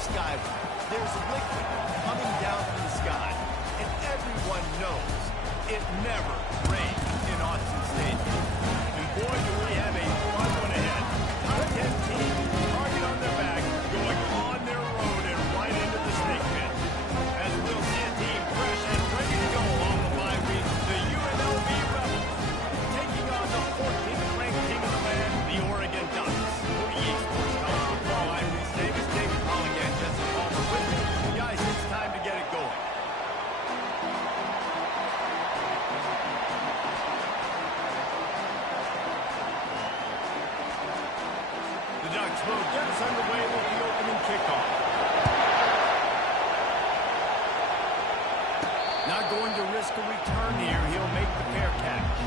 skyward. There's liquid coming down from the sky, and everyone knows it never rains in Austin Stadium. And boy, do we have a fun one ahead. Top 10 team, target on their back, going on their road and right into the snake pit. As we'll see a team fresh and ready to go on the bye week, the UNLV Rebels, taking on the 14th ranked team in the land, the Oregon Ducks. For EA Sports College Football, I'm Reese Davis, David Holligan, Jesse Palmer with me. Guys, it's time to get it going. The Ducks will get us underway with the opening kickoff. Not going to risk a return here. He'll make the fair catch.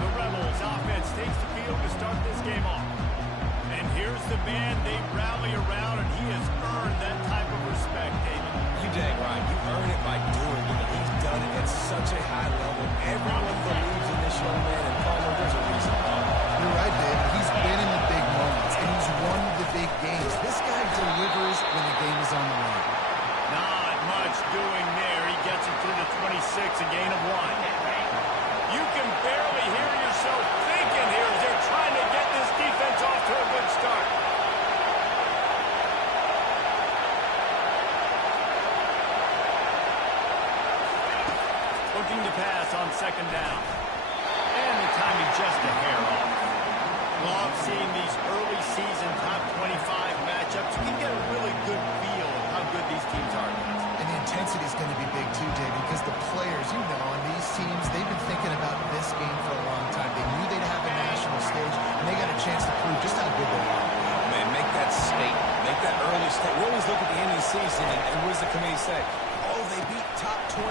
The Rebels offense takes the field to start this game off. And here's the man they rally around, and he has earned that type of respect, David. You dang right. You earn it by doing it. He's done it at such a high level. Everyone believes in this young man, and Palmer, there's a reason why. You're right, David. He's been in the big moments, and he's won the big games. This guy delivers when the game is on the line. Not much doing there. He gets it through the 26, a gain of 1. You can barely hear yourself thinking here as they're trying to get this defense off to a good start. Looking to pass on second down. And the timing just a hair off. Love seeing these early season top 25 matchups. You can get a really good feel of how good these teams are. And the intensity is going to be big too, David, because the players, you know, on these teams, they've been thinking about this game for a long time. They knew they'd have a national stage, and they got a chance to prove just how good they are. Oh, man, make that statement. Make that early statement. We always look at the end of the season, and what does the committee say? Oh, they beat top 25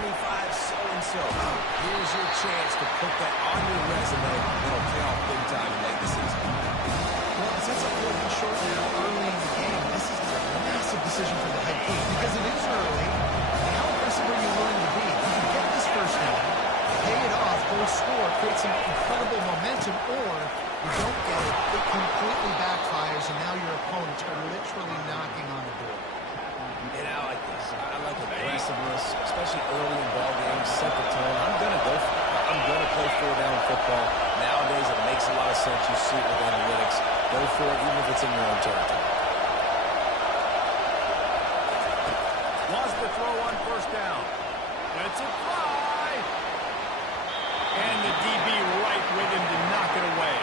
so-and-so. Here's your chance to put that on your resume. It'll pay off big time in late the season. Well, it sets up fourth and short now early in the game. This is a massive decision for the head coach because it is early. How aggressive are you willing to be? You can get this first down, pay it off, go score, create some incredible momentum, or you don't get it, it completely backfires, and now your opponents are literally knocking on the door. And I like this. I like aggressiveness, especially early in ball games. Set the tone. I'm going to go for it. I'm going to play four-down football. Nowadays, it makes a lot of sense. You see it with analytics. Go for it, even if it's in your own territory. Wants to throw on first down. That's it, fly. And the DB right with him to knock it away.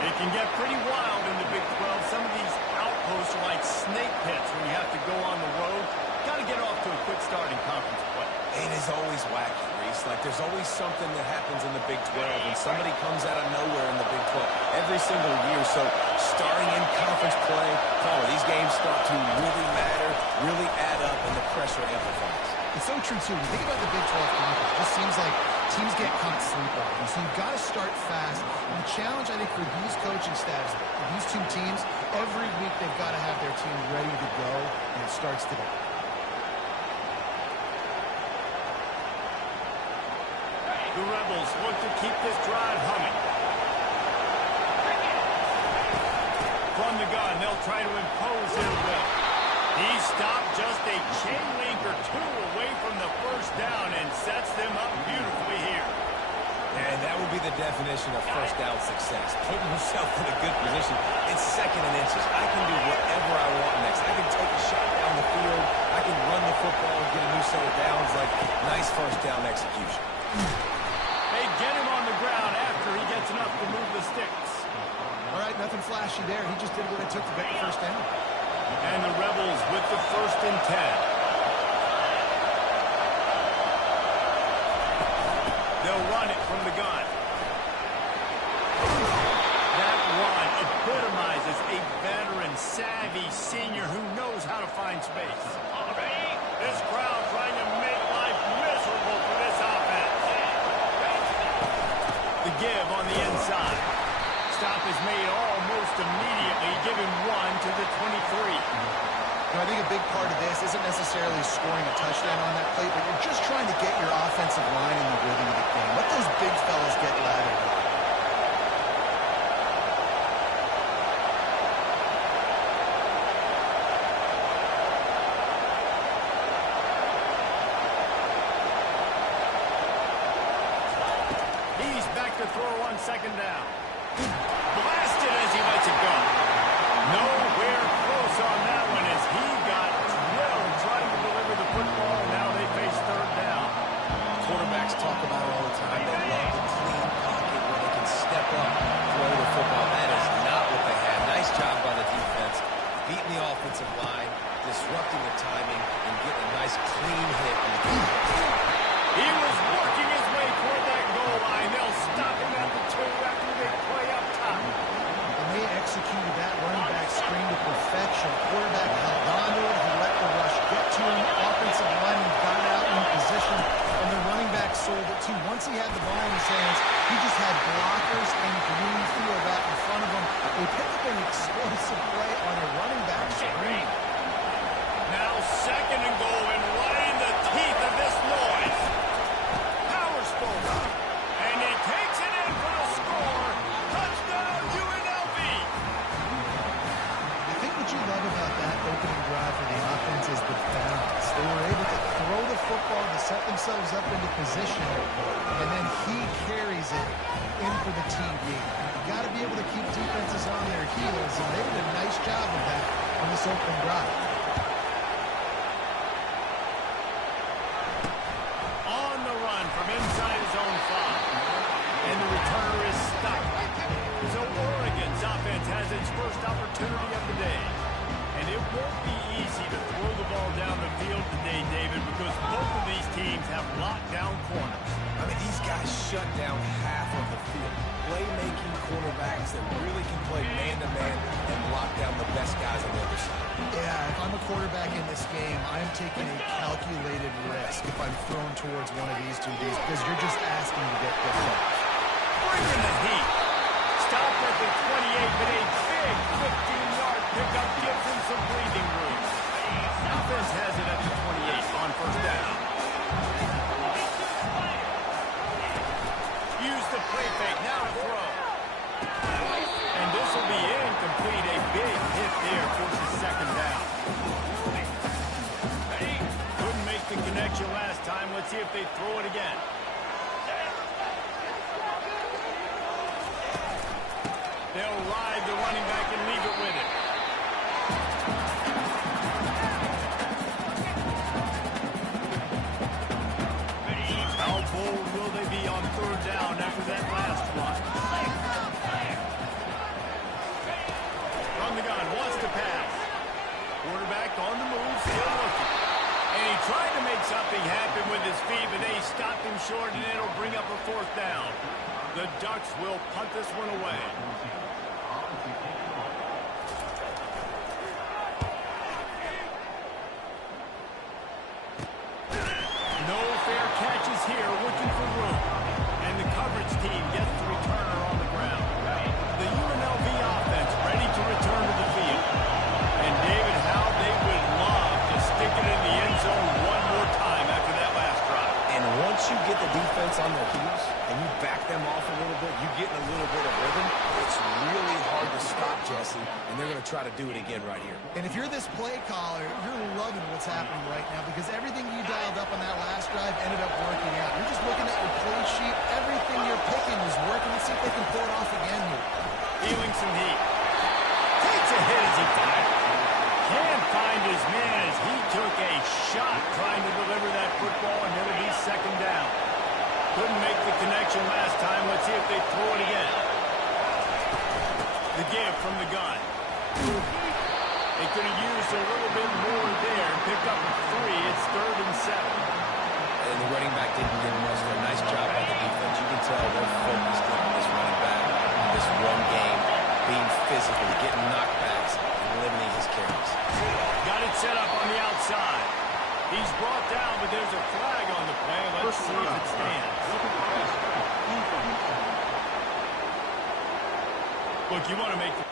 It can get pretty wild in the Big 12. Some of these outposts are like snake pits when you have to go on the road. Got to get off to a quick start in conference play. It is always wacky, Reese. Like, there's always something that happens in the Big 12, and somebody comes out of nowhere in the Big 12 every single year. So, starting in conference play, these games start to really matter, really add up, and the pressure amplifies. It's so true, too. When you think about the Big 12 conference, it just seems like teams get caught sleepwalking. So you've got to start fast. And the challenge, I think, for these coaching staffs, these two teams, every week they've got to have their team ready to go, and it starts today. The Rebels want to keep this drive humming. From the gun, they'll try to impose their will. He stopped just a chain link or two away from the first down and sets them up beautifully here. And that would be the definition of first down success. Putting yourself in a good position. It's second and inches. I can do whatever I want next. I can take a shot down the field. I can run the football and get a new set of downs. Like, nice first down execution. They get him on the ground after he gets enough to move the sticks. All right, nothing flashy there. He just did what it took to get the first down. And the Rebels with the 1st and 10. They'll run it from the gun. That run epitomizes a veteran, savvy senior who knows how to find space. This crowd trying to make life miserable for this offense. The give on the inside. Stop is made almost immediately, giving 1 to the 23. I think a big part of this isn't necessarily scoring a touchdown on that play, but you're just trying to get your offensive line in the rhythm of the game. Let those big fellas get lathered up. to throw on second down. Blasted as he lets it go. Nowhere close on that one as he got drilled trying to deliver the football, and now they face third down. Quarterbacks talk about it all the time. They love the clean pocket where they can step up, throw the football. That is not what they had. Nice job by the defense, beating the offensive line, disrupting the timing, and getting a nice clean hit on the defense. He was working his way toward that goal line. They'll stop him at the 2 after the big play up top. And they executed that running back screen to perfection. Quarterback held on to it. He let the rush get to him. Offensive lineman got out in position, and the running back sold it too. Once he had the ball in his hands, he just had blockers and green field out in front of him. They picked up an explosive play on a running back screen. Now second and goal, and right in the teeth of this noise. Power spoke up, and he takes it in for the score. Touchdown, UNLV. I think what you love about that opening drive for the offense is the balance. They were able to throw the football to set themselves up into position, and then he carries it in for the TD. You got to be able to keep defenses on their heels, and they did a nice job of that on this opening drive. On the run from inside his own 5. And the returner is stopped. So Oregon's offense has its first opportunity of the day. And it won't be easy to throw the ball down the field today, David, because both of these teams have locked down corners. I mean, these guys shut down half of the field. Playmaking quarterbacks that really can play man-to-man and block down the best guys on the other side. Yeah, if I'm a quarterback in this game, I'm taking a calculated risk if I'm thrown towards one of these two Ds because you're just asking to get picked off. Bringing the heat. Stopped at the 28, but a big 15-yard pickup gives him some breathing room. Offense has it at the 28 on first down. Use the play fake, now to throw. And this will be incomplete. A big hit there forces second down. Couldn't make the connection last time. Let's see if they throw it again. They'll ride the running back and leave it with it. How bold will they be on third down after that last run? From the gun, wants to pass. Quarterback on the move, still looking. And he tried to make something happen with his feet, but they stopped him short, and it'll bring up a fourth down. The Ducks will punt this one away. No fair catches here, looking for room. And the coverage team gets the returner on the ground. The UNLV offense ready to return to the field. And David, how they would love to stick it in the end zone one more time after that last drive. And once you get the defense on their heels and you back them off a little bit, you get in a little bit of rhythm, it's really hard to stop, Jesse, and they're going to try to do it again right here. And if you're this play caller, you're loving what's happening right now because everything you dialed up on that last drive ended up working out. You're just looking at your play sheet. Everything you're picking is working. Let's see if they can pull it off again here. Feeling some heat. Takes a hit as he fired. Can't find his man as he took a shot trying to deliver that football, and it'll be second down. Couldn't make the connection last time. Let's see if they throw it again. The give from the gun. They could have used a little bit more there. Pick up 3. It's 3rd and 7. And the running back didn't get much there. Nice job by the defense. You can tell they're focused on this running back in this one game, being physical, getting knockbacks, and limiting his carries. Got it set up on the outside. He's brought down, but there's a flag on the play. Let's see if it stands. Look, you want to make the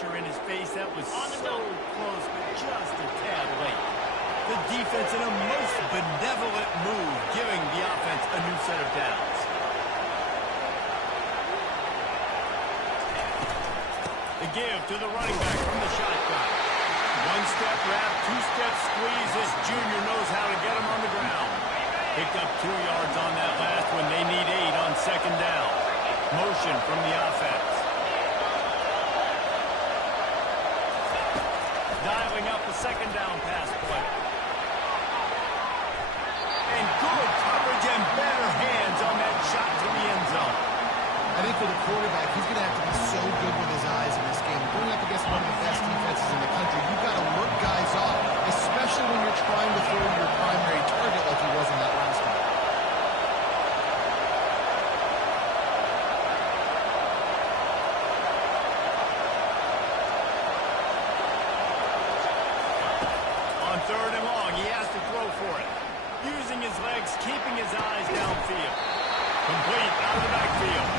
pressure in his face. That was so close, but just a tad late. The defense in a most benevolent move, giving the offense a new set of downs. The give to the running back from the shotgun. One-step wrap, two-step squeeze. This junior knows how to get him on the ground. Picked up 2 yards on that last one. They need 8 on second down. Motion from the offense. Dialing up the second down pass play. And good coverage and better hands on that shot to the end zone. I think for the quarterback, he's going to have to be so good with his eyes in this game. Going up against one of the best defenses in the country, you've got to look guys off, especially when you're trying to throw your primary target like he was in that last one. On third and long, he has to throw for it. Using his legs, keeping his eyes downfield. Complete out of the backfield.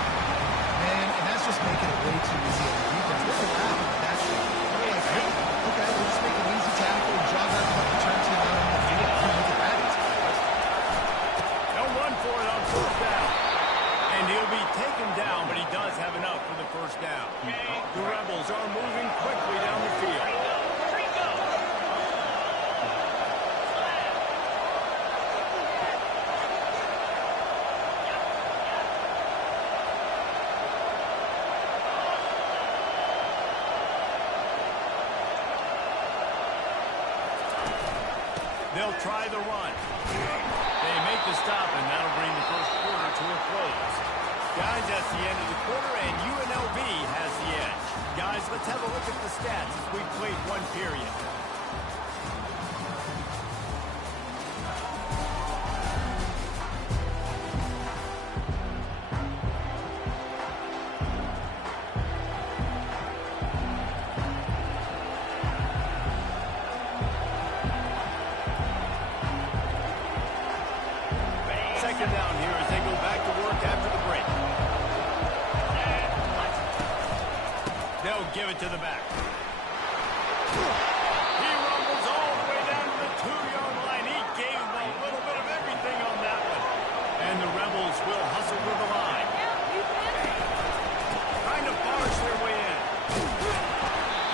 Man, and that's just making it way too easy on the defense. They're laughing at that shit. They're like, hey, okay, we'll just make an easy tackle and jog out the return team out on the field. Look at that. They'll run for it on first down. And he'll be taken down, but he does have enough for the first down. The Rebels are moving quickly down the field. They'll try the run. They make the stop, and that'll bring the first quarter to a close. Guys, that's the end of the quarter, and UNLV has the edge. Guys, let's have a look at the stats as we've played one period. Second down here as they go back to work after the break. They'll give it to the back. He rumbles all the way down to the 2-yard line. He gave them a little bit of everything on that one. And the Rebels will hustle to the line. Trying to barge their way in.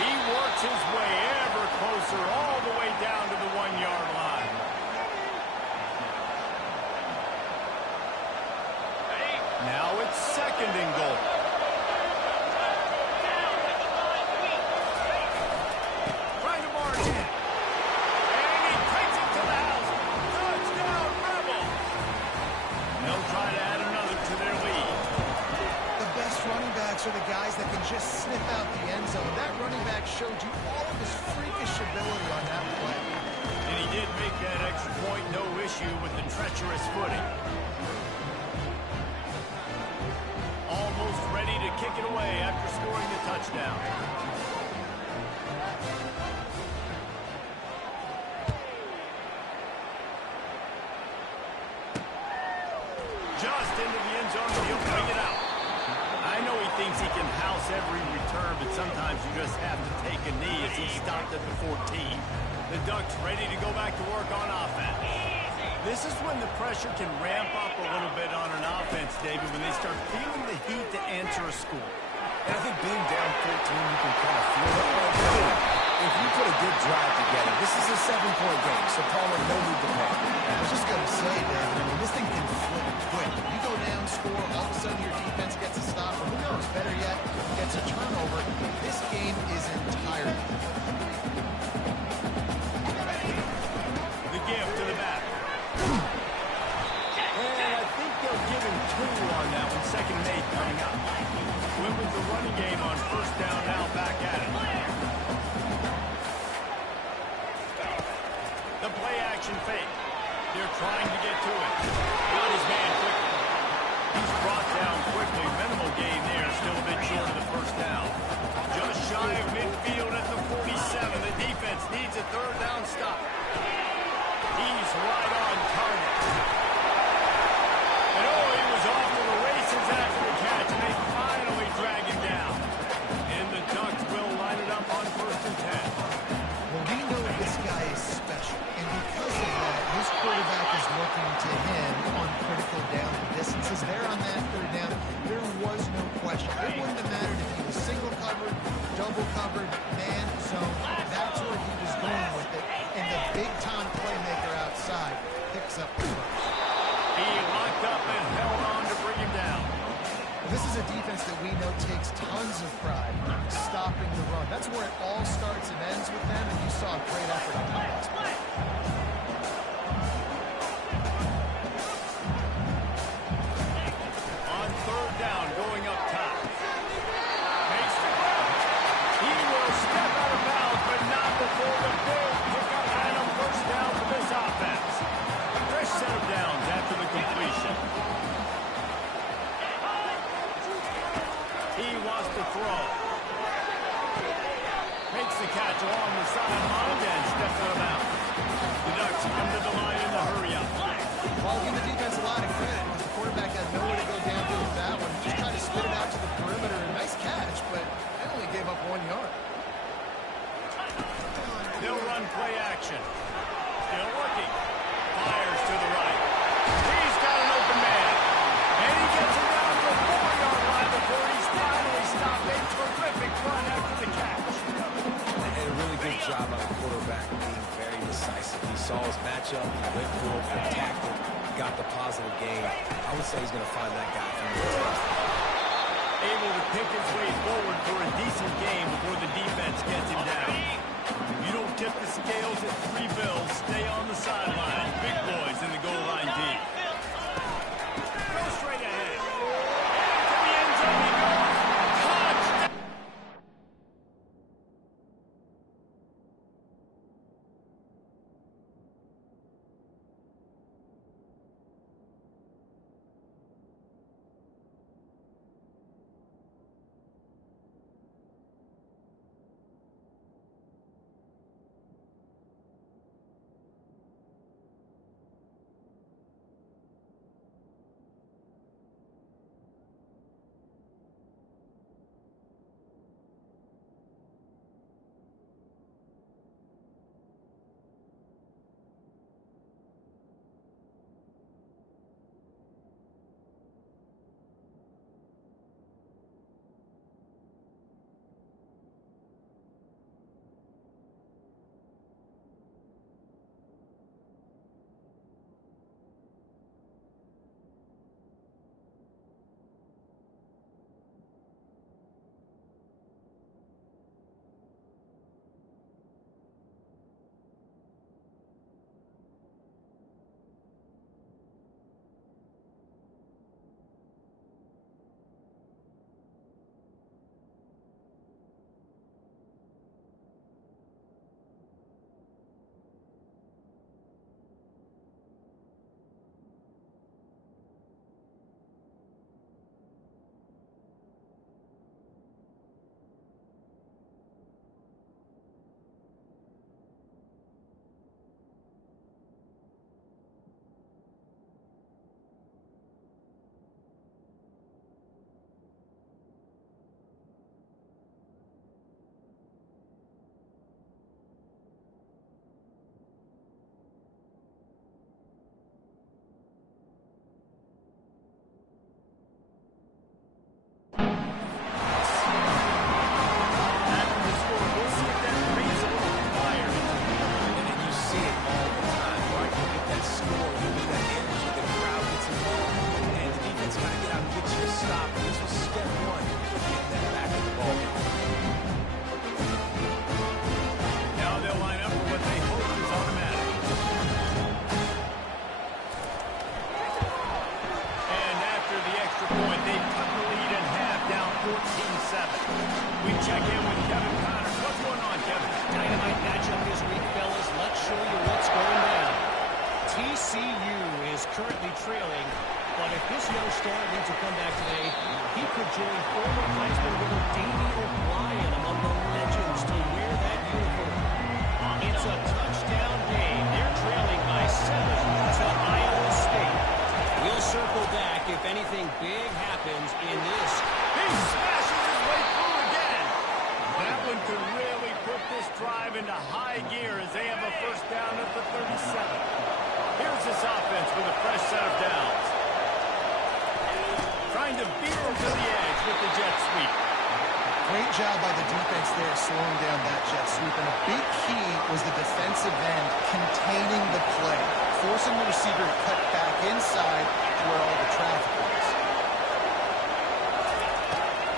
He works his way ever closer all the way down to the 1-yard line. Now it's second and goal. Trying to march in. And he takes it to the house. Touchdown, Rebels. They'll try to add another to their lead. The best running backs are the guys that can just sniff out the end zone. That running back showed you all of his freakish ability on that play. And he did make that extra point, no issue with the treacherous footing. Almost ready to kick it away after scoring the touchdown. Just into the end zone, and he'll bring it out. I know he thinks he can house every return, but sometimes you just have to take a knee as he stopped at the 14. The Ducks ready to go back to work on offense. This is when the pressure can ramp up a little bit on an offense, David, when they start feeling the heat to answer a score. And I think being down 14, you can kind of feel that. If you put a good drive together, this is a 7-point game, so Palmer, no need to panic. I was just going to say, David, I mean, this thing can flip quick. You go down, score, all of a sudden your defense gets a stop, or who knows, better yet, gets a turnover. This game is entirely. The give to the back. And I think they'll give him 2 on that one. Second and 8 coming up. Went with the running game on first down, now back at it. The play action fake. They're trying to get to it. Got his man quickly. He's brought down quickly. Minimal gain there. Still a bit short of the first down. Just shy of midfield at the 47. The defense needs a third down stop. He's right on target. And oh, he was off to the races after the catch, and they finally drag him down. And the Ducks will line it up the first. He locked up and held on to bring him down. This is a defense that we know takes tons of pride in stopping the run. That's where it all starts and ends with them, and you saw a great effort on that last play. On third down, going up top. Makes the grab. He will step out of bounds, but not before the big pickup and a first down for this offense. A fresh set of downs after the completion. He wants to throw. Makes the catch along the sideline and steps out of bounds. The Ducks come to the line in the hurry up. I'll give the defense a lot of credit because the quarterback had nowhere to go down with that one. Just tried to spit it out to the perimeter. A nice catch, but they only gave up 1 yard. They'll run play action. Still looking. Fires to the right. He's got an open man. And he gets him down to the 4-yard line before he's finally stopped. A terrific run after the catch. They did a really good job on the quarterback being very decisive. He saw his matchup, he went for it, attacked it, got the positive gain. I would say he's going to find that guy from the top. Able to pick his way forward for a decent game before the defense gets him down. You don't tip the scales at 3 bills. Stay on the sideline. Big boys in the goal line deep. Go straight ahead. To the end zone he goes. Touchdown. We check in with Kevin Connors. What's going on, Kevin? Dynamite matchup this week, fellas. Let's show you what's going down. TCU is currently trailing, but if this young star needs to come back today, he could join former Heisman winner Davey O'Brien among the legends to wear that uniform. It's a touchdown game. They're trailing by 7 to Iowa State. We'll circle back if anything big happens in this. He smashes his way through again. That one could really put this drive into high gear as they have a first down at the 37. Here's this offense with a fresh set of downs. Trying to beat him to the edge with the jet sweep. Great job by the defense there slowing down that jet sweep. And a big key was the defensive end containing the play. forcing the receiver to cut back inside to where all the traffic is.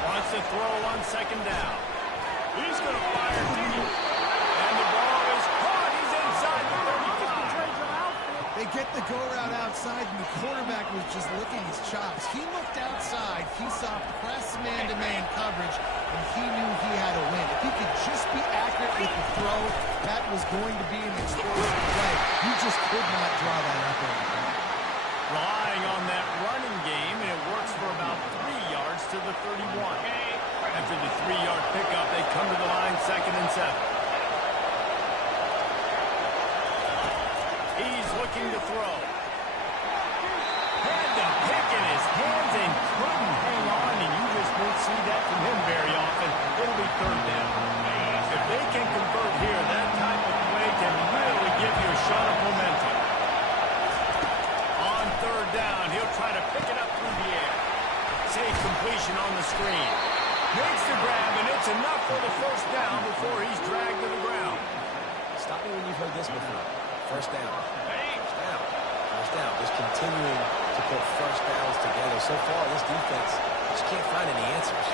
Wants to throw on second down. He's going to fire deep. And the ball is caught. He's inside the 35. They get the go route outside, and the quarterback was just licking his chops. He looked outside. He saw press man-to-man coverage, and he knew he had a win. If he could just be accurate with the throw, that was going to be an explosive play. You just could not draw that up anymore. Relying on that running game, and it works for about 3 yards to the 31. After the 3-yard pickup, they come to the line, 2nd and 7. He's looking to throw. Had the pick in his hands and couldn't hang on, and you just won't see that from him very often. It'll be 3rd down. If they can convert here, that type of play can really give you a shot of momentum. On 3rd down, he'll try to pick it up through the air. Safe completion on the screen. Makes the grab, and it's enough for the 1st down before he's dragged to the ground. Stop me when you've heard this before. 1st down. 1st down. 1st down. Just continuing to put 1st downs together. So far, this defense just can't find any answers.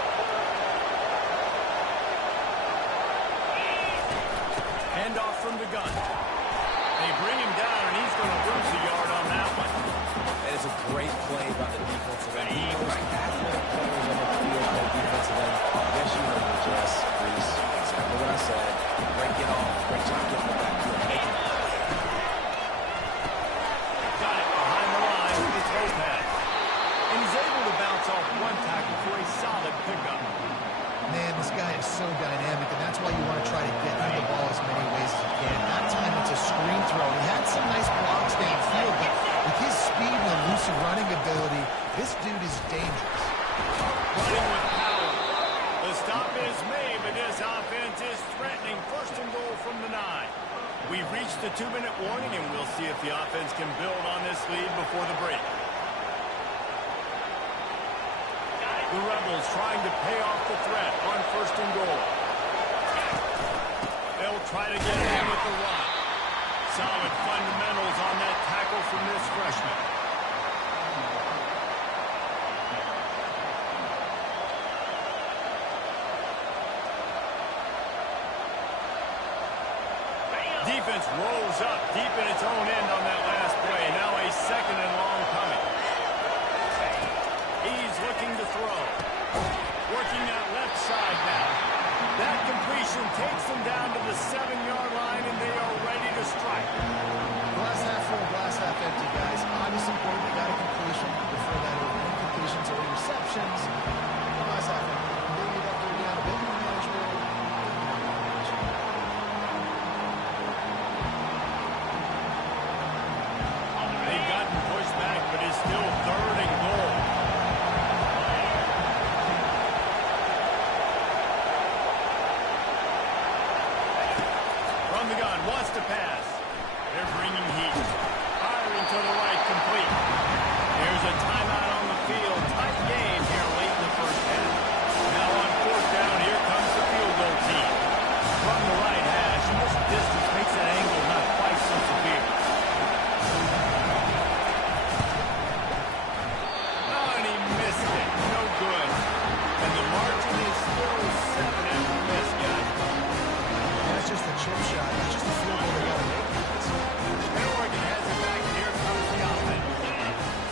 Handoff from the gun. They bring him down, and he's going to lose a yard on that one. That is a great play by the defensive end. The most athletic players on the field play defensive end. Yes, you heard me, Jess, Reese. Exactly what I said. Break it off. Great job getting it back here. Making it play. Got it behind the line with his toe pad. And he's able to bounce off one tackle for a solid pickup. Man, this guy is so dynamic, and that's why you want to try to get him the ball as many ways as you can. That time it's a screen throw. He had some nice blocks downfield, but with his speed and elusive running ability, this dude is dangerous. Running with power. The stop is made, but this offense is threatening. 1st and goal from the 9. We've reached the 2-minute warning, and we'll see if the offense can build on this lead before the break. The Rebels trying to pay off the threat on 1st and goal. They'll try to get in with the run. Solid fundamentals on that tackle from this freshman. Defense rolls up deep in its own end on that last play. Now a 2nd and long coming. He's looking to throw. Working that left side now. That completion takes them down to the 7-yard line, and they are ready to strike. Glass half full, glass half empty, guys. Obviously important, they got a completion. Prefer that over incompletions or interceptions. Glass half empty. They need that third down a bit more manageable. They've gotten pushed back, but it's still 3rd and goal. From the gun, wants to pass. They're bringing heat. Firing to the right, complete. Here's a timeout on the field. Tight game here late in the 1st half. Now on 4th down, here comes the field goal team. From the right hash, and this distance makes that angle not quite so severe. Oh, and he missed it. No good. And the margin is still 7 after the miss, guys. That's just a chip shot. That's just a field goal they got to make. And Oregon has it back, and here comes the offense.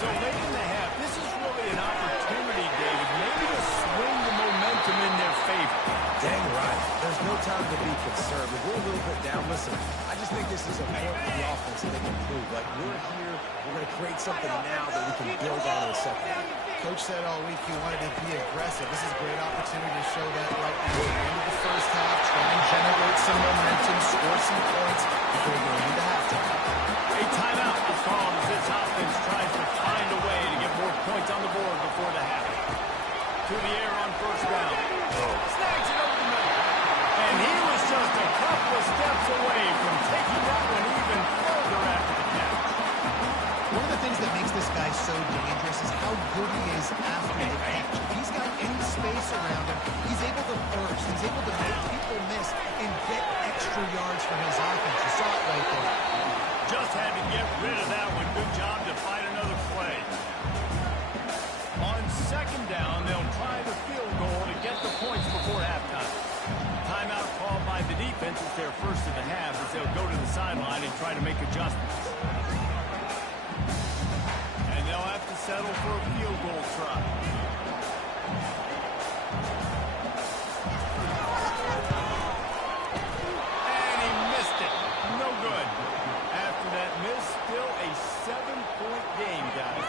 So late in the half, this is really an opportunity, David, maybe to swing the momentum in their favor. Dang right. There's no time to be concerned. If we're a little bit down, listen, I just think this is a point for the offense that they can prove. Like, we're here, we're going to create something now that we can build on in the 2nd half. Coach said all week he wanted to be aggressive. This is a great opportunity to show that right now. At the end of the 1st half, try and generate some momentum, score some points before going into halftime. A timeout was called as this offense tries to find a way to get more points on the board before the half. To the air on 1st down. Snags it over the middle. And he was just a couple of steps away from taking that one even further after the catch. One of the things that makes this guy so dangerous is how good he is after the catch. If he's got any space around him, he's able to burst. He's able to make people miss and get extra yards for his offense. You saw it right there. Just had to get rid of that one. Good job to find another play. On second down, they'll try the field goal to get the points before halftime. Timeout called by the defense. It's their first of the half as they'll go to the sideline and try to make adjustments. And they'll have to settle for a field goal try. And he missed it. No good. After that miss, still a 7-point game, guys.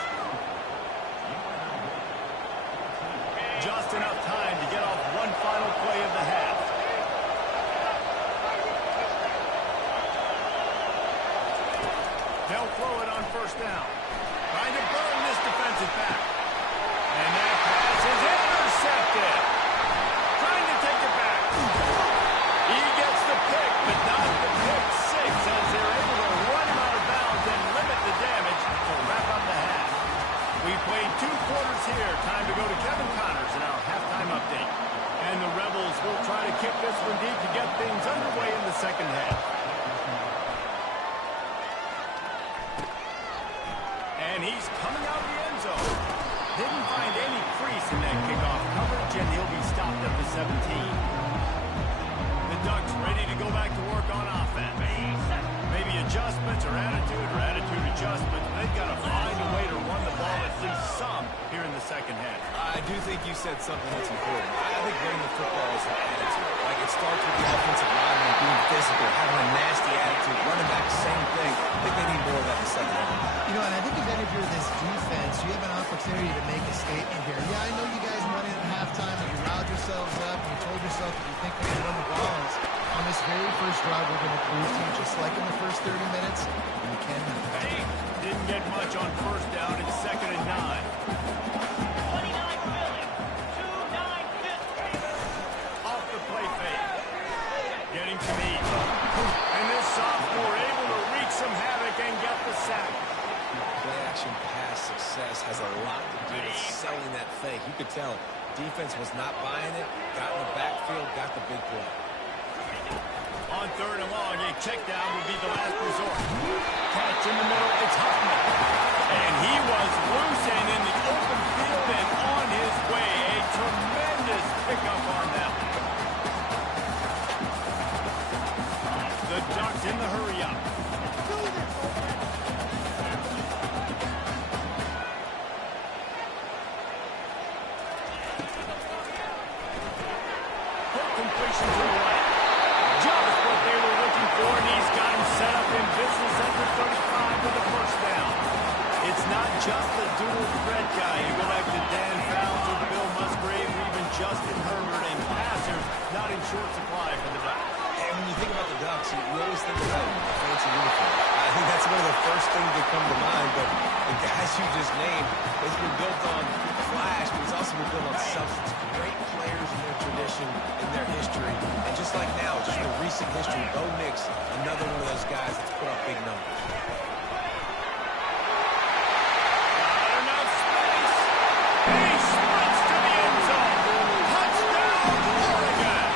Just enough time to get off one final play of the half. They'll throw it on first down. Trying to burn this defensive back. And that pass is intercepted. Trying to take it back. He gets the pick, but not the pick six as they're able to run him out of bounds and limit the damage to wrap up the half. We played 2 quarters here. Time to go to Kevin Connors in our halftime update. And the Rebels will try to kick this one deep to get things underway in the second half. And he's coming out of the end zone. Didn't find any crease in that kickoff coverage, and he'll be stopped at the 17. The Ducks ready to go back to work on offense. Maybe adjustments or attitude adjustments. They've got to find a way to run the ball at least some here in the second half. I do think you said something that's important. I think running the football is an attitude. Like, it starts with the offensive lineman being physical, having a nasty attitude, running back, same thing. I think they need more of that in the second half. You know, and I think if you're this defense, you have an opportunity to make a statement here. Yeah, I know you guys went in at halftime and you riled yourselves up and you told yourself that you think we can run the balls. On this very first drive, we're going to prove to you, just like in the first 30 minutes, you can. Didn't get much on first down. It's 2nd and 9. 29 Philly. 2-9 Off the play fake. Getting to me. And this sophomore able to wreak some havoc and get the sack. Play action pass success has a lot to do with selling that fake. You could tell defense was not buying it, got in the backfield, got the big play. On 3rd and long, a check down would be the last resort. Catch in the middle, it's Huffman. And he was loose and in the open field and on his way. A tremendous pickup on that one. The Ducks in the hurry-up. Quick completion to the right. Just what they were looking for, and he's got him set up in business at the 35 with the first down. It's not just the dual threat guy. You go back to Dan Fouts or Bill Musgrave or even Justin Herbert, and passers not in short supply for the Ducks. And when you think about the Ducks, you always think about a fancy uniform. I think that's one of the first things that come to mind, but the guys you just named, it's been built on flash, but it's also been built on substance. Great players in their tradition, in their history, and just like now, just in recent history, Bo Nix, another one of those guys that's put up big numbers. Not enough space. He sprints to the end zone. Touchdown, Oregon.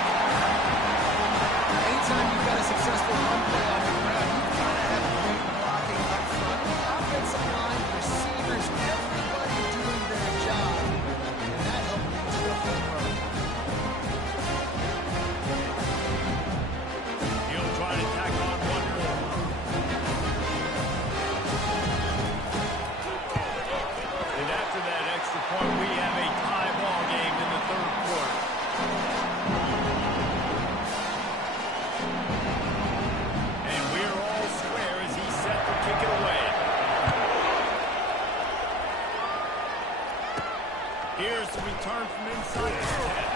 Anytime you've got a successful run play on the ground, you kind of have great blocking up front. The offensive line, receivers, everybody doing their job. And that helped lead to a home run. He'll try to tack on one more. And after that extra point, we have a tie ball game in the 3rd quarter. And we're all square as he's set to kick it away. Here's the return from inside his 10.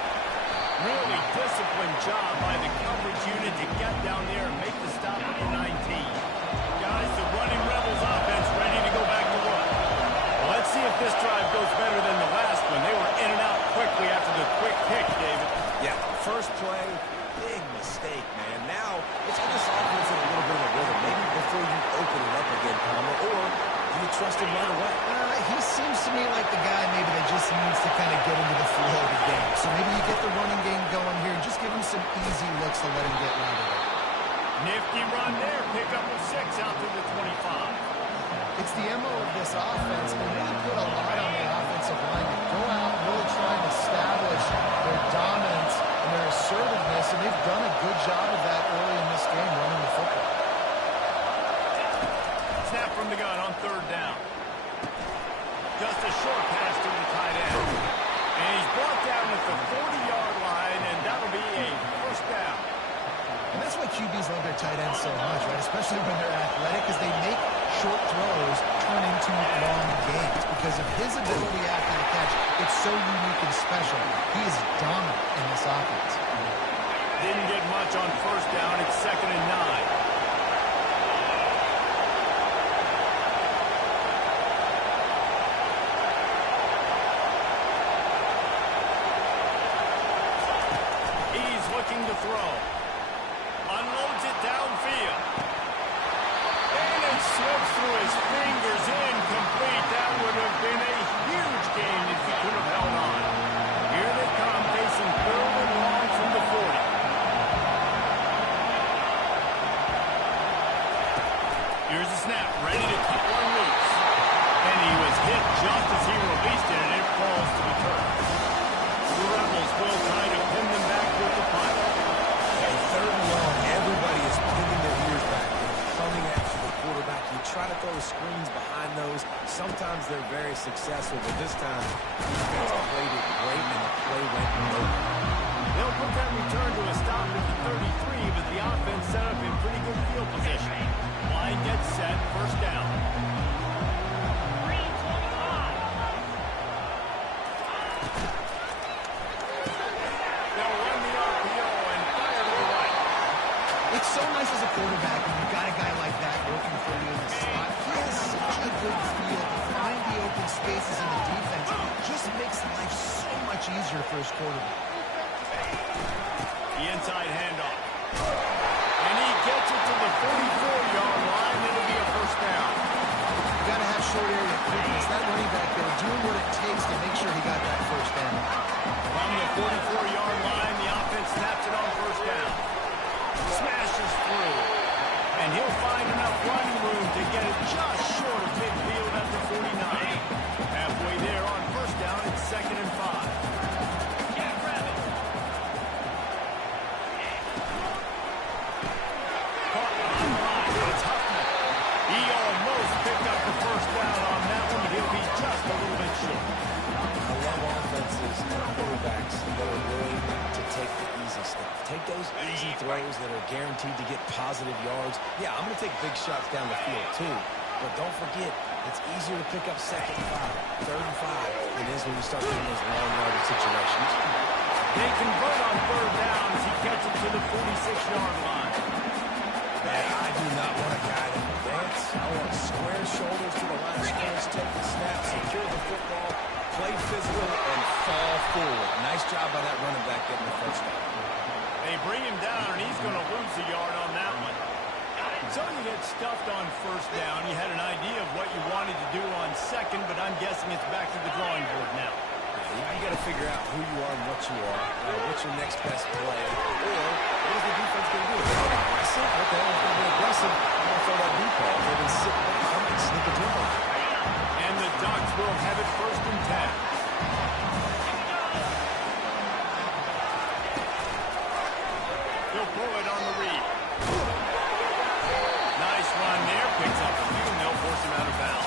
Really disciplined job by the coverage unit to get down there and make the stop at the 19. Guys, the running Rebels offense ready to go back to work. Well, let's see if this drive goes better than the last one. They were in and out quickly after the quick pick, David. Yeah, first play, big mistake, man. Now, let's get this offense in a little bit of a rhythm. Maybe before you open it up again, Palmer, or do you trust him right away? He seems to me like the guy maybe that just needs to kind of get into the flow of the game. So maybe you get the running game going here and just give him some easy looks to let him get right of it. Nifty run there. Pickup of 6 out to the 25. It's the MO of this offense. They really put a lot on the offensive line to go out and really try and establish their dominance and their assertiveness, and they've done a good job of that early in this game running the football. Snap from the gun on 3rd down. Just a short pass to the tight end. And he's brought down at the 40-yard line, and that'll be a 1st down. And that's why QBs love their tight ends so much, right? Especially when they're athletic, because they make short throws turn into long gains. Because of his ability after the catch, it's so unique and special. He is dominant in this offense. Didn't get much on 1st down. It's 2nd and 9. To throw. Unloads it downfield. And it slips through his fingers, incomplete. That would have been a huge gain if he could have held on. Here they come, facing 3rd and long from the 40. Here's the snap, ready to cut one loose. And he was hit just as he released it, and it falls to the turf. The Rebels will try to pin them back with the punt. 3rd and long, everybody is pinning their ears back and coming after the quarterback. You try to throw screens behind those. Sometimes they're very successful, but this time, defense played it great, and the play went nowhere. They'll put that return to a stop at the 33, but the offense set up in pretty good field position. Line gets set, 1st down. It's so nice as a quarterback when you've got a guy like that working for you in the slot. He has such a good feel to find the open spaces in the defense. It just makes life so much easier for his quarterback. The inside handoff. And he gets it to the 44-yard line. It'll be a 1st down. You got to have short area quickness. That running back there doing what it takes to make sure he got that 1st down. From the 44-yard line, the offense snaps it on 1st down. Smashes through, and he'll find enough running room to get it just short of midfield at the 49. Halfway there on 1st down, it's 2nd and 5. Caught on line, it's Huffman. He almost picked up the 1st down on that one. He'll be just a little bit short. I love offenses and quarterbacks that are willing to take the easy stuff. Take those easy throws that are guaranteed to get positive yards. Yeah, I'm going to take big shots down the field too. But don't forget, it's easier to pick up 2nd and 5, 3rd and 5 than it is when you start getting those long yardage situations. They convert on 3rd down as he gets it to the 46-yard line. Man, I do not want a guy that will dance. I want square shoulders to the line of scrimmage, take the snap, secure the football, play physical, and fall forward. Nice job by that running back getting the 1st down. They bring him down, and he's going to lose a yard on that one. So you get stuffed on 1st down. You had an idea of what you wanted to do on 2nd, but I'm guessing it's back to the drawing board now. You got to figure out who you are and what you are. What's your next best play? Or what is the defense going to do? If they're aggressive, okay, if they're going to be aggressive, I'm going to throw that deep ball. If they've been sitting back, I'm going to sneak a dribble. And the Ducks will have it 1st and 10. He'll pull it on the read. Nice run there. Picks up a few, and they'll force him out of bounds.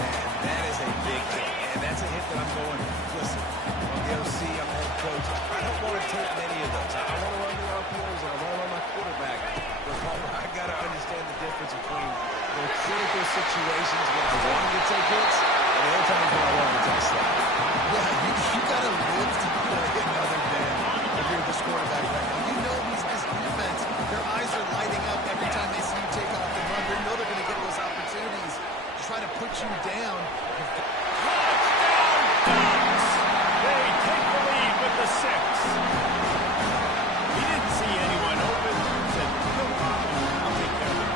And that is a big hit. And that's a hit that I'm going, listen, I'm the OC, I'm the head coach. I don't want to take many of those. I want to run the RPOs, and I want to run my quarterback. But I got to understand the difference between the critical situations when I wanted to take hits and the other times when I wanted to take slaps. Yeah, you got to live to play another day if you're this quarterback right now. You know this defense, their eyes are lighting up every time they see you take off the run. They know they're going to get those opportunities to try to put you down. They take the lead with the 6. He didn't see anyone open. Said, no problem. I'll take care of it.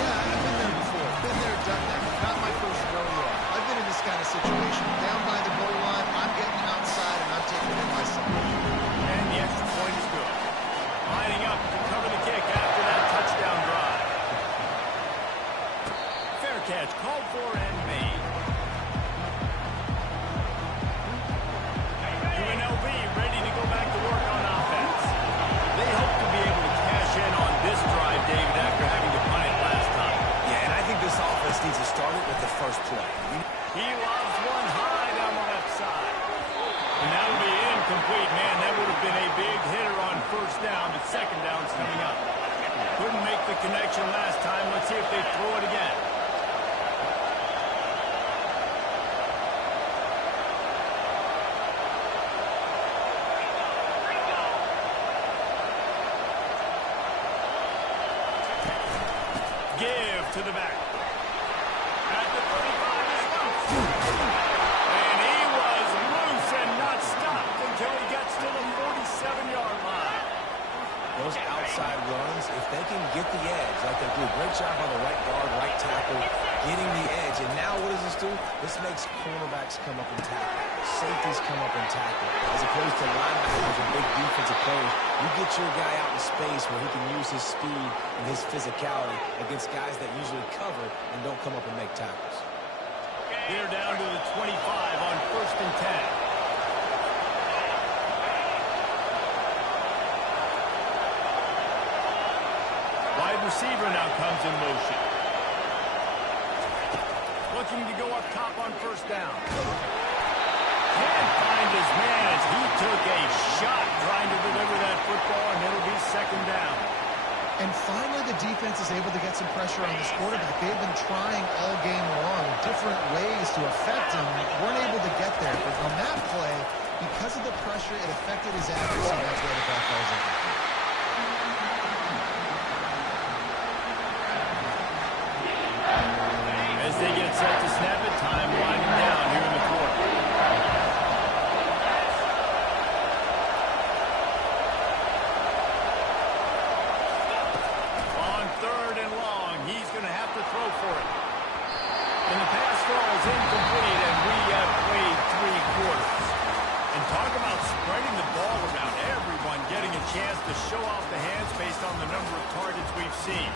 Yeah, I've been there before. Been there, done that. Not my first rodeo. I've been in this kind of situation. Down by the goal line, I'm getting outside, and I'm taking it myself. And the extra point is good. Lining up to cover the kick after that touchdown. catch called for and made. UNLV ready to go back to work on offense. They hope to be able to cash in on this drive, David, after having to punt it last time. Yeah, and I think this offense needs to start it with the first play. He loves one high down the left side. And that'll be incomplete, man. That would have been a big hitter on first down, but second down's coming up. Couldn't make the connection last time. Let's see if they throw it again. Give to the back. At the 35 is loose. And he was loose and not stopped until he gets to the 47-yard line. Those outside runs, if they can get the edge, like they do, great job on the right guard, right tackle, getting the edge. And now what does this do? This makes cornerbacks come up and tackle. Safeties come up and tackle. As opposed to linebackers and big defensive players, you get your guy out in space where he can use his speed and his physicality against guys that usually cover and don't come up and make tackles. They're down to the 25 on 1st and 10. Wide receiver now comes in motion. Looking to go up top on first down. Can't find his man as he took a shot trying to deliver that football, and it'll be second down. And finally, the defense is able to get some pressure on this quarterback. They've been trying all game long different ways to affect him. Weren't able to get there. But on that play, because of the pressure, it affected his accuracy. That's where the ball falls incomplete. As they get set to snap it, time winding down here in the quarter. On 3rd and long, he's going to have to throw for it. And the pass falls incomplete, and we have played 3 quarters. And talk about spreading the ball around, everyone getting a chance to show off the hands based on the number of targets we've seen.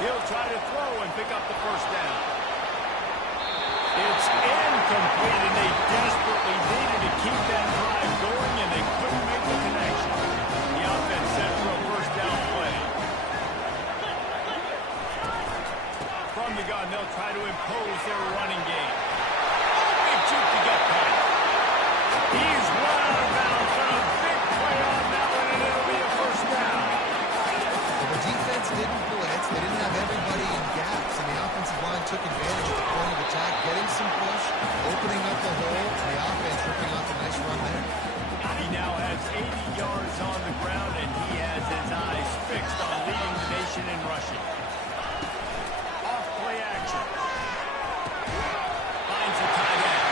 He'll try to throw and pick up the first down. It's incomplete, and they desperately needed to keep that drive going, and they couldn't make the connection. The offense set for a first down play. From the gun, they'll try to impose their running game. Big juke to get past. He's run out of bounds on a big play on that one, and it'll be a first down. The defense didn't blitz. They didn't have everybody in gaps, and the offensive line took advantage of the point of attack, getting some push, opening up the hole, and the offense ripping off a nice run there. He now has 80 yards on the ground, and he has his eyes fixed on leading the nation in rushing. Off play action. Finds the tight end.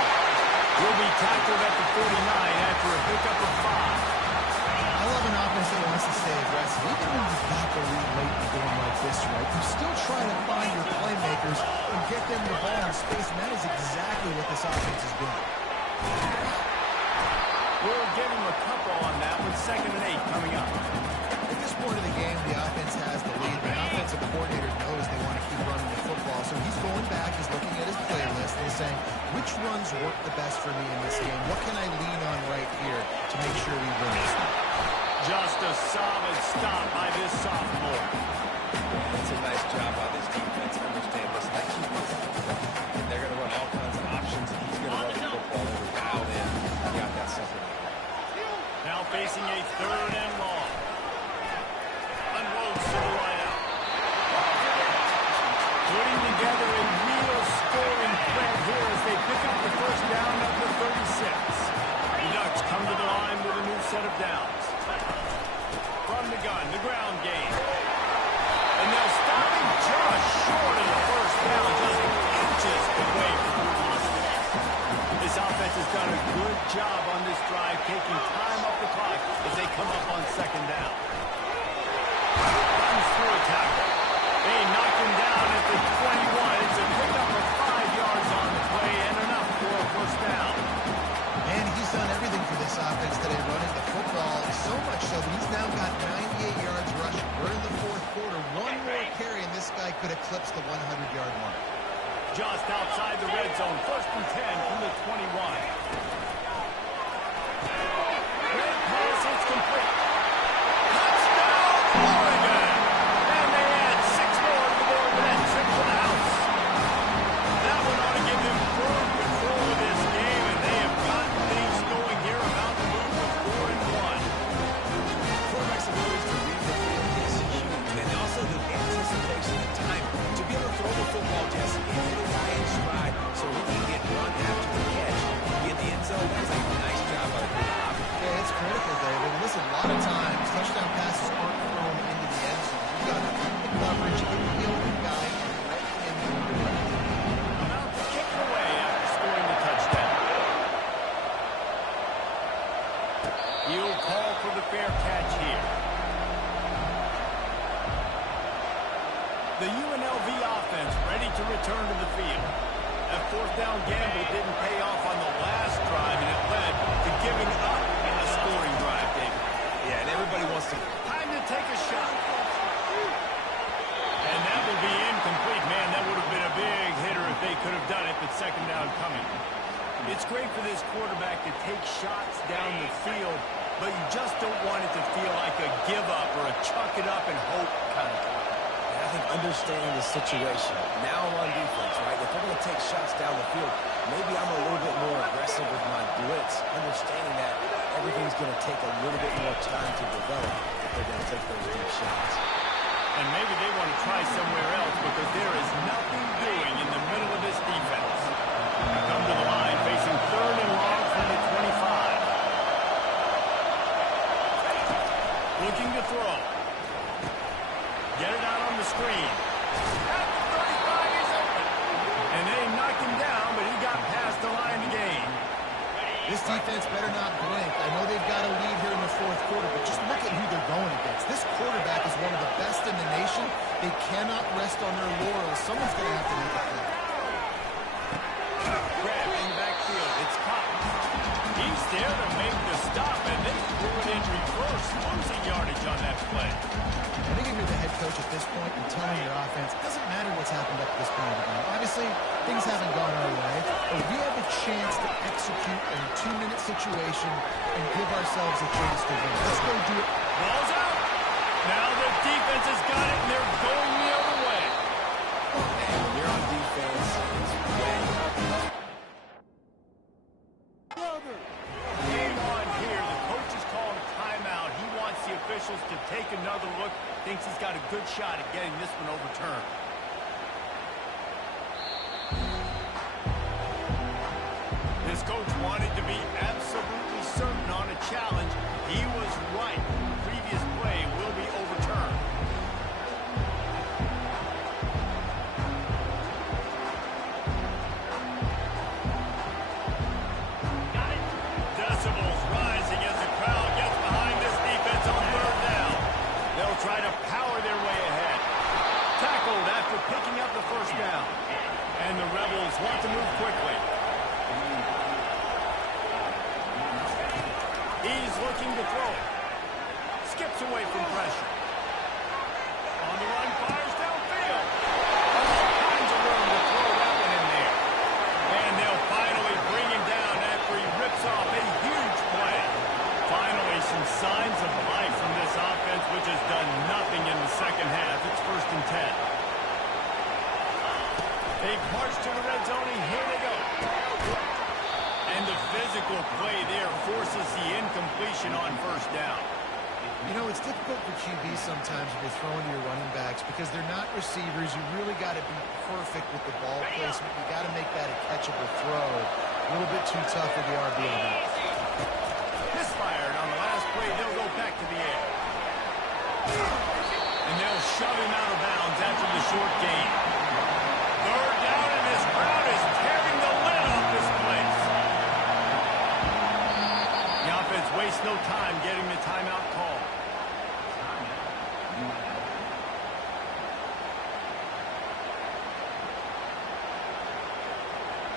He'll be tackled at the 49 after a pickup of 5. I love an offense that wants to stay aggressive. Even when you've got the lead late in a game like this, right, you still try to find your playmakers and get them the ball in space, and that is exactly what this offense is doing. We'll give him a couple on that with 2nd and 8 coming up. At this point of the game, the offense has the lead. The offensive coordinator knows they want to keep running the football, so he's going back, he's looking at his playlist, and he's saying, which runs work the best for me in this game? What can I lean on right here to make sure we win this one? Just a solid stop by this sophomore. That's a nice job by this defense. Understand this. And they're going to run all kinds of options, and he's going to run the football. They were dialed in. He got that second. Now facing a 3rd and long. Unloads to the right out. Putting together a real scoring threat here as they pick up the first down at the 36. The Ducks come to the line with a new set of downs. From the gun, the ground game. And they'll stop him just short of the first down, just inches away from the This offense has done a good job on this drive, taking time off the clock as they come up on second down. Runs through a tackle. They knock him down at the 21. It's a pickup of 5 yards on the play and enough for a first down. And he's done everything for this offense today, running the football, so much so that he's now got 98 yards rushing. We're in the fourth quarter. One more carry, and this guy could eclipse the 100-yard mark. Just outside the red zone, first and 10 from the 21. Great pass, it's complete. Touchdown, Oregon! And they add 6 more to the board with that trip to the house. That one ought to give them firm control of this game, and they have gotten things going here, about to move to 4-1. Quarterback's ability to read the field is huge, and also the anticipation and time to be able to throw the football, Jesse, and hit a guy in stride so he can get run after the catch. In the end zone, that was a nice job by the quarterback. Yeah, it's critical, David. Listen, a lot of times, touchdown passes aren't thrown into the end zone. You've got to keep the coverage, hit the open guy, and let him move. About to kick it away after scoring the touchdown. He'll call for the fair catch here. The UNLV offense ready to return to the field. That fourth down gamble didn't pay off on the last drive, and it led to giving up a scoring drive, David. Yeah, and everybody wants to... Time to take a shot. And that will be incomplete. Man, that would have been a big hitter if they could have done it, but second down coming. It's great for this quarterback to take shots down the field, but you just don't want it to feel like a give up or a chuck it up and hope kind of play. I think understanding the situation. Now I'm on defense, right? If they're going to take shots down the field, maybe I'm a little bit more aggressive with my blitz, understanding that everything's going to take a little bit more time to develop if they're going to take those deep shots. And maybe they want to try somewhere else because there is nothing doing in the middle of this defense. Come to the line, facing third and long from the 25. Looking to throw. Get it out on the screen. At the 35, he's open. And they knocked him down, but he got past the line to gain. This defense better not blink. I know they've got a lead here in the fourth quarter, but just look at who they're going against. This quarterback is one of the best in the nation. They cannot rest on their laurels. Someone's going to have to make a play. Grab in the backfield. It's Cotton. He's there to make the stop, and they threw it in reverse, losing yardage on that play. I think if you're the head coach at this point and telling your offense, it doesn't matter what's happened up to this point in the game. Obviously, things haven't gone our way, but we have a chance to execute in a 2-minute situation and give ourselves a chance to win. Let's go do it. Ball's out. Now the defense has got it, and they're going the other way. And when you're on defense, it's way Game on here. The coach is calling a timeout. He wants the officials to take another look. Thinks he's got a good shot at getting this one overturned. This coach wanted to be absolutely certain on a challenge. He was right. The previous play will be overturned. Got it. Decibels rising as the crowd gets behind this defense on third down. They'll try to power their way ahead. Tackled after picking up the first down. And the Rebels want to move quickly. He's looking to throw it. Skips away from pressure. On the run, fires downfield. All kinds of room to throw that one in there. And they'll finally bring him down after he rips off a huge play. Finally, some signs of life from this offense, which has done nothing in the second half. It's first and 10. They march to the red zone, and here they go. And the physical play there forces the incompletion on first down. You know, it's difficult for QBs sometimes when you're throwing to your running backs because they're not receivers. You really got to be perfect with the ball placement. You got to make that a catchable throw. A little bit too tough for the RB on that. Misfired on the last play. They'll go back to the air. And they'll shove him out of bounds after the short gain. Third down, and this crowd is tearing the lid off this place. waste no time getting the timeout call.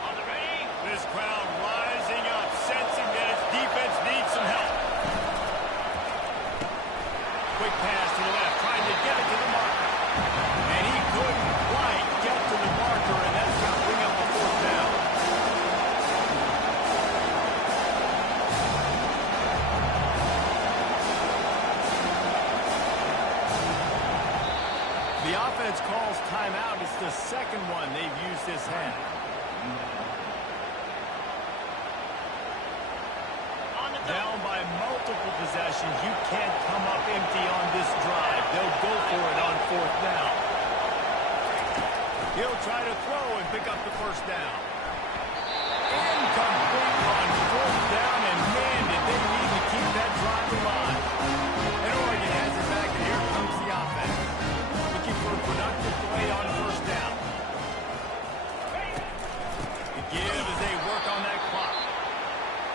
On the ready. This crowd rising up, sensing that its defense needs some help. Quick pass to the left, trying to get it to the marker. And he couldn't quite get to the marker, and that's going to bring up a fourth down. The offense calls timeout. It's the second one they've used this half. Down by multiple possessions. You can't come up empty on this drive. They'll go for it on fourth down. He'll try to throw and pick up the first down. Incomplete on fourth down, and man, did they need to keep that drive alive. And Oregon has it back, and here comes the offense. Looking for a productive play on first down. The give as they work on that clock.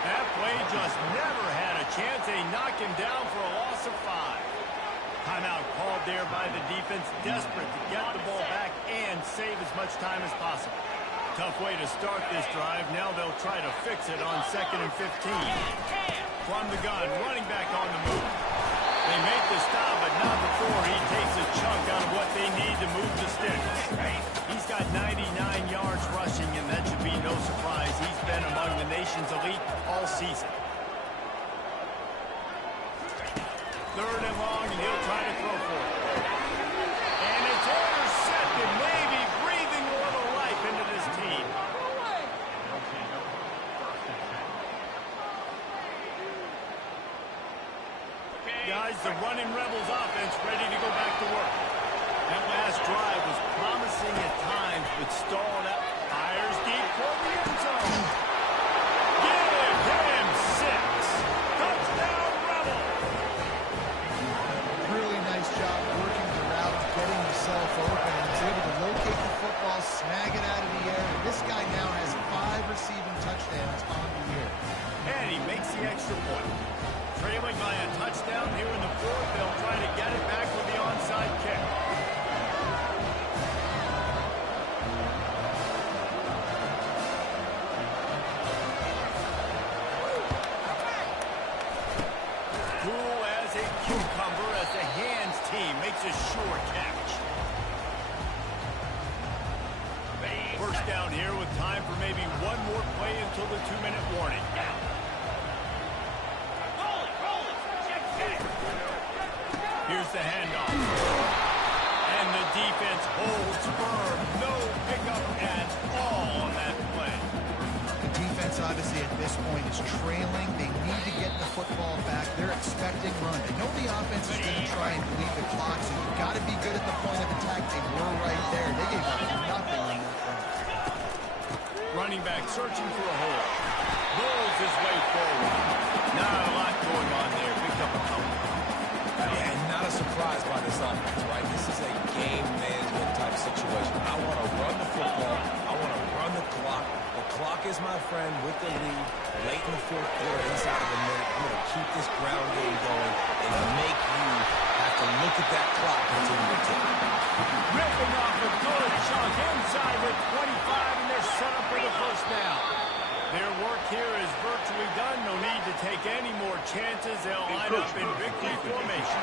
That play just never had a chance. They knock him down for a loss of 5. Timeout called there by the defense, desperate to get the ball back and save as much time as possible. Tough way to start this drive. Now they'll try to fix it on 2nd and 15. From the gun, running back on the move. They make the stop, but not before he takes a chunk out of what they need to move the sticks. He's got 99 yards rushing, and that should be no surprise. He's been among the nation's elite all season. 3rd and long, and he'll try to throw for it. And it's intercepted, maybe breathing a little life into this team. Guys, the running Rebels offense ready to go back to work. That last drive was promising at times, but stalled out. Fires deep for the end zone. Give him 6. Touchdown, Rebels. Really nice job working the route, getting himself open, and was able to locate the football, snag it out of the air. And this guy now has 5 receiving touchdowns on the year. And he makes the extra point. Trailing by a touchdown here in the 4th. They'll try to get it back with the onside kick. Cool as a cucumber as the hands team makes a sure catch. First down here with time for maybe one more play until the 2-minute warning. Here's the handoff. And the defense holds firm. No pickup at all on that play. The defense, obviously, at this point is trailing. They need to get the football back. They're expecting run. They know the offense is going to try and bleed the clock, so you've got to be good at the point of attack. They were right there. They gave up nothing on that run. Running back searching for a hole. Rolls his way forward. Not a lot going on there. Picked up a couple. And not a surprise by this offense, right? This is a game management type situation. I want to run the football. I want to run the clock. The clock is my friend with the lead. Late in the 4th quarter, inside of a minute, I'm going to keep this ground game going and make you have to look at that clock continue to tick. Ripping off a good chunk inside the 25, and they're set up for the first down. Their work here is virtually done. No need to take any more chances. They'll line up in victory formation.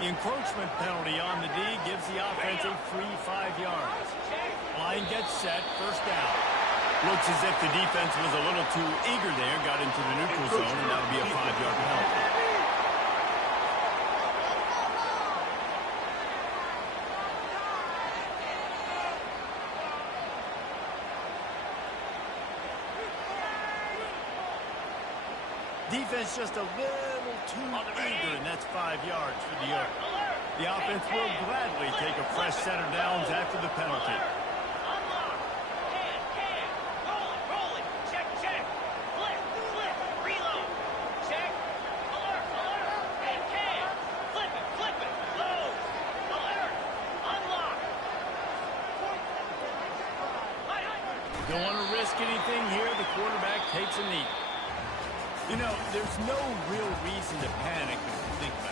The encroachment penalty on the D gives the offense a free 5 yards. Line gets set, first down. Looks as if the defense was a little too eager there, got into the neutral zone, and that'll be a 5-yard penalty. Defense just a little too eager, and that's 5 yards for the Oak. The offense will gladly take a fresh set of downs after the penalty. Don't want to risk anything here. The quarterback takes a knee. You know, there's no real reason to panic if you think about it.